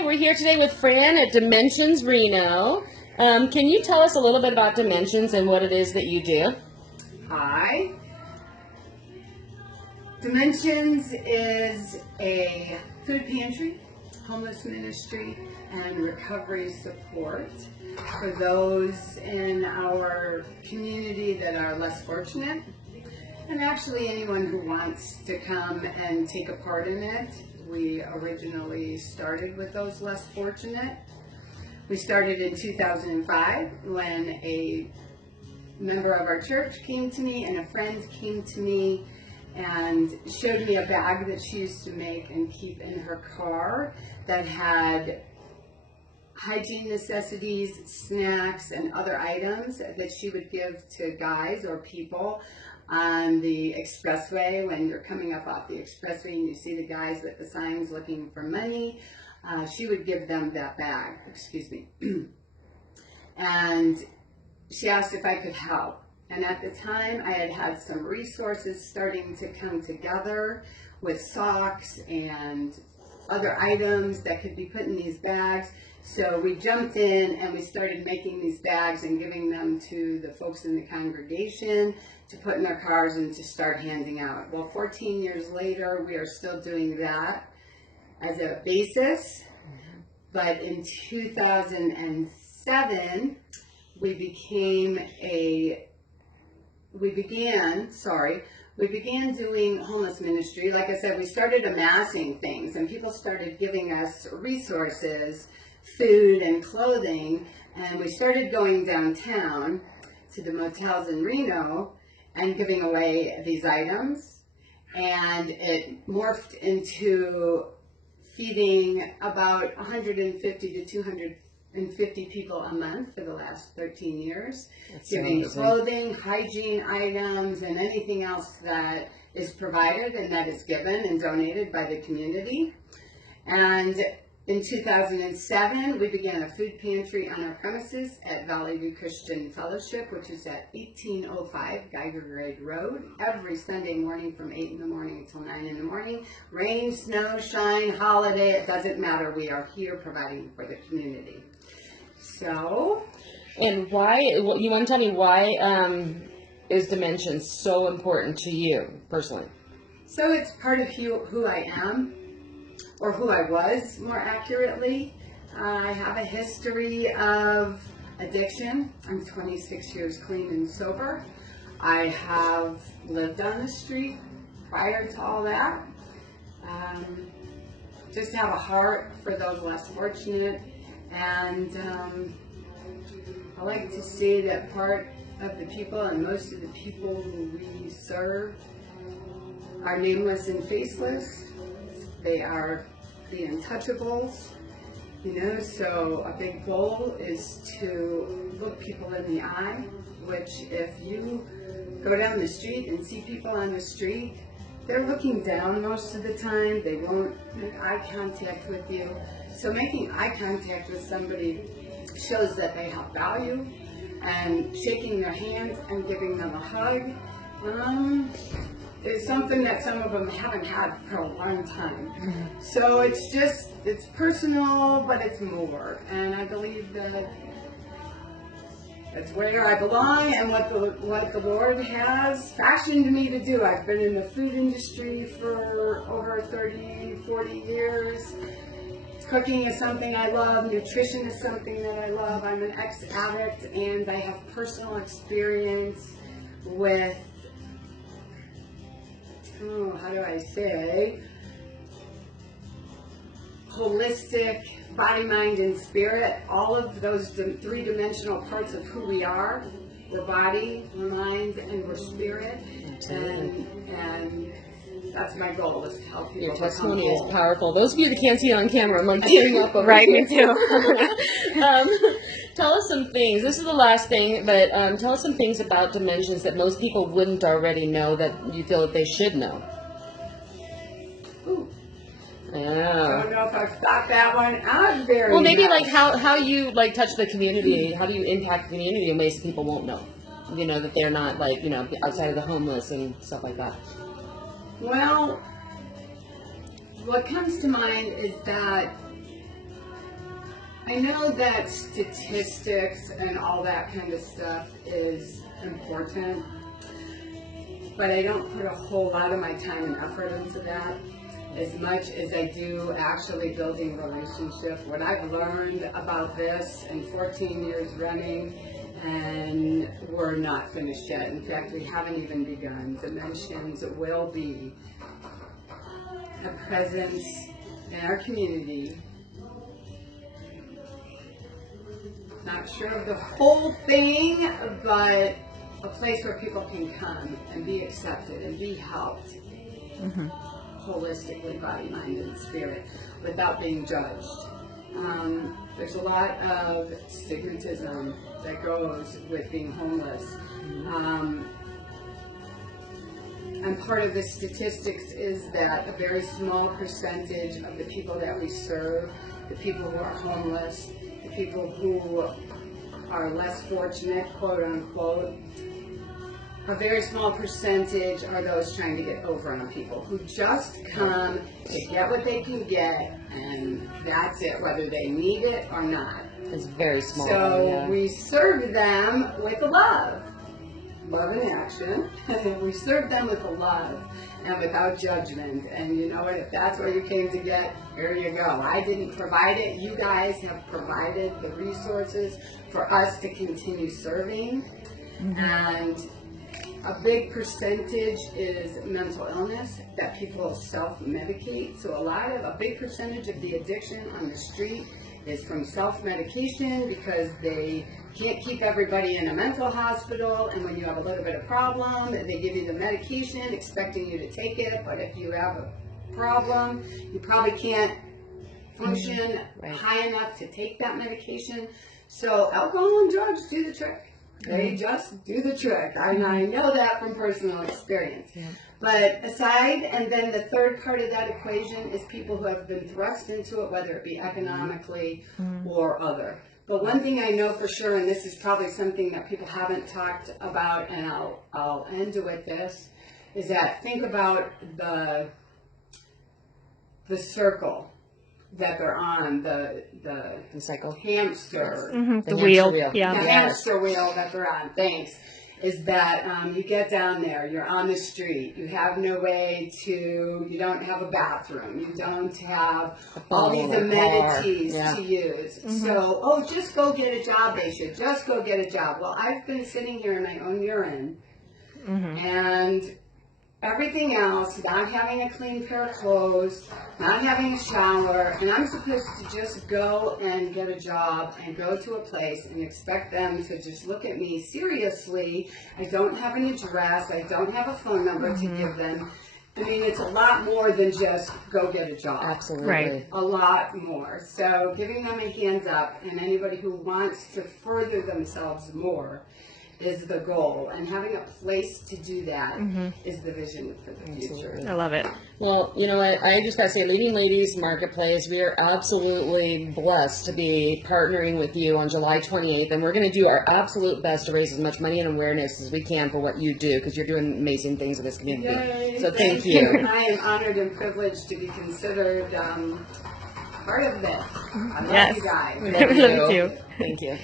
Hi, we're here today with Fran at Dimensions Reno. Can you tell us a little bit about Dimensions and what it is that you do? Hi. Dimensions is a food pantry, homeless ministry, and recovery support for those in our community that are less fortunate, and actually anyone who wants to come and take a part in it. We originally started with those less fortunate. We started in 2005 when a member of our church came to me and a friend came to me and showed me a bag that she used to make and keep in her car that had hygiene necessities, snacks, and other items that she would give to guys or people on the expressway. When you're coming up off the expressway and you see the guys with the signs looking for money, she would give them that bag, and she asked if I could help. And at the time, I had had some resources starting to come together with socks and other items that could be put in these bags. So we jumped in and we started making these bags and giving them to the folks in the congregation to put in their cars and to start handing out. Well, 14 years later, we are still doing that as a basis. But in 2007, we began doing homeless ministry. Like I said, we started amassing things and people started giving us resources, food and clothing, and we started going downtown to the motels in Reno and giving away these items, and it morphed into feeding about 150 to 250 people a month for the last 13 years. That's giving clothing, hygiene items, and anything else that is provided and that is given and donated by the community. And in 2007, we began a food pantry on our premises at Valley View Christian Fellowship, which is at 1805 Geiger Grade Road, every Sunday morning from 8 in the morning until 9 in the morning. Rain, snow, shine, holiday, it doesn't matter. We are here providing for the community. So, and why, you want to tell me why is Dimensions so important to you personally? So it's part of who I am, or who I was more accurately. I have a history of addiction. I'm 26 years clean and sober. I have lived on the street prior to all that. Just have a heart for those less fortunate. And I like to say that part of the people and most of the people who we serve are nameless and faceless. They are the untouchables, so a big goal is to look people in the eye, which if you go down the street and see people on the street, they're looking down most of the time. They won't make eye contact with you. So making eye contact with somebody shows that they have value, and shaking their hands and giving them a hug is something that some of them haven't had for a long time. Mm-hmm. So it's personal, but it's more. And I believe that it's where I belong and what the Lord has fashioned me to do. I've been in the food industry for over 30, 40 years. Cooking is something I love. Nutrition is something that I love. I'm an ex-addict, and I have personal experience with, holistic body, mind, and spirit. All of those three-dimensional parts of who we are. We're body, we're mind, and we're spirit. And that's my goal, is to help people. Your testimony is powerful. Those of you that can't see it on camera, I'm like tearing up over right, here. me too. Tell us some things. This is the last thing, but tell us some things about Dimensions that most people wouldn't already know that you feel that they should know. Ooh. Yeah. I don't know if I've thought that one out very well, maybe much. like how you like touch the community. How do you impact the community in ways that people won't know? That they're not outside of the homeless and stuff like that. Well, what comes to mind is that I know that statistics and all that kind of stuff is important, but I don't put a whole lot of my time and effort into that as much as I do actually building relationships. What I've learned about this in 14 years running, and we're not finished yet. In fact, we haven't even begun. Dimensions will be a presence in our community. Not sure of the whole thing, but a place where people can come and be accepted and be helped holistically, body, mind, and spirit, without being judged. There's a lot of stigmatism that goes with being homeless. And part of the statistics is that a very small percentage of the people that we serve, the people who are homeless, the people who are less fortunate, quote unquote, a very small percentage are those trying to get over on people who just come to get what they can get, and that's it, whether they need it or not. It's very small. So we serve them with love. Love in action. We serve them with love and without judgment. And you know what? If that's what you came to get, here you go. I didn't provide it. You guys have provided the resources for us to continue serving. And a big percentage is mental illness, that people self-medicate. So a big percentage of the addiction on the street is from self-medication, because they can't keep everybody in a mental hospital, and when you have a little bit of problem, they give you the medication expecting you to take it, but if you have a problem, you probably can't function high enough to take that medication. So alcohol and drugs do the trick. They just do the trick. I know that from personal experience. But aside, and then the third part of that equation is people who have been thrust into it, whether it be economically or other. But one thing I know for sure, and this is probably something that people haven't talked about, and I'll end with this, is that think about the circle that they're on, the cycle, hamster, the wheel, the hamster wheel that they're on. Thanks. Is that you get down there, you're on the street, you have no way to, you don't have a bathroom, you don't have all these amenities to use. So, just go get a job, they should just go get a job. Well, I've been sitting here in my own urine, and everything else, not having a clean pair of clothes, not having a shower, and I'm supposed to just go and get a job and go to a place and expect them to just look at me seriously. I don't have an address, I don't have a phone number to give them. I mean, it's a lot more than just go get a job. Absolutely. Right. A lot more. So giving them a hands up, and anybody who wants to further themselves more is the goal, and having a place to do that is the vision for the future. I love it. Well, you know what, I just gotta say, Leading Ladies Marketplace, we are absolutely blessed to be partnering with you on July 28th, and we're gonna do our absolute best to raise as much money and awareness as we can for what you do, because you're doing amazing things in this community. Yay, so thank you. I am honored and privileged to be considered part of this. I love you guys. Thank Love you too. Thank you.